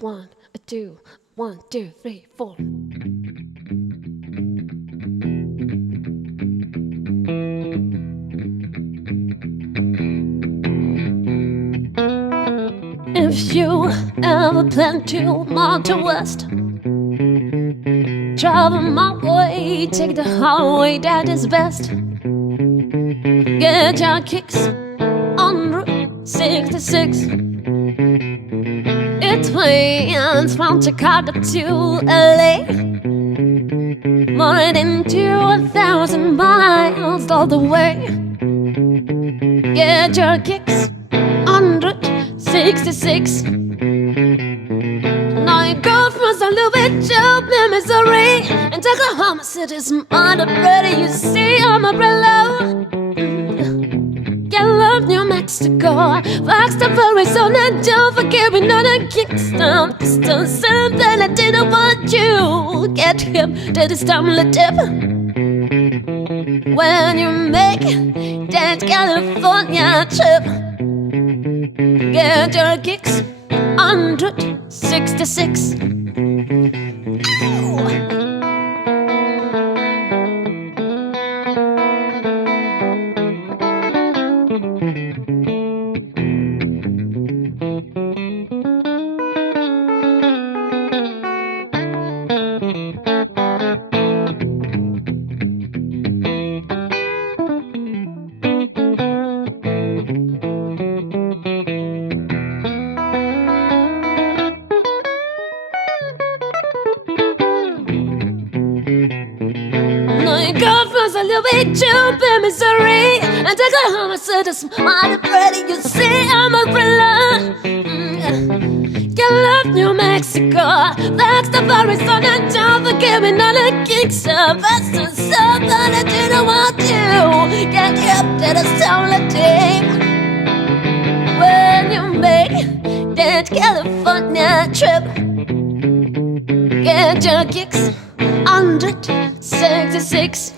One, two, 1, 2, 3, 4. If you ever plan to Mountain West, travel my way, take the highway that is best. Get your kicks on Route 66. It winds from Jakarta to LA, more than 2,000 miles all the way. Get your kicks on Route 66. Now you go from St. Louis to Missouri and Oklahoma City's mother ready. You see I'm umbrella. Get love, New Mexico, Flagstaff, Arizona. Don't forget we're not a Kingston. Still something I didn't want you. Get hip to the stomach tip. When you make that California trip, get your kicks on Route 66. Ow! Go from St. Louis to Missouri and Oklahoma City's mother ready. You see I'm a thriller. Get love, New Mexico, Flagstaff, Arizona. Don't forget me, not a Kingston. That's the stuff that I didn't want to. Get hip to the solar tape. When you make that California trip, get your kicks on Route 66.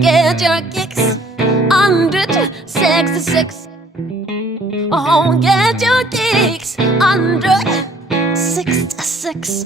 Get your kicks on Route 66. Oh, get your kicks on Route 66.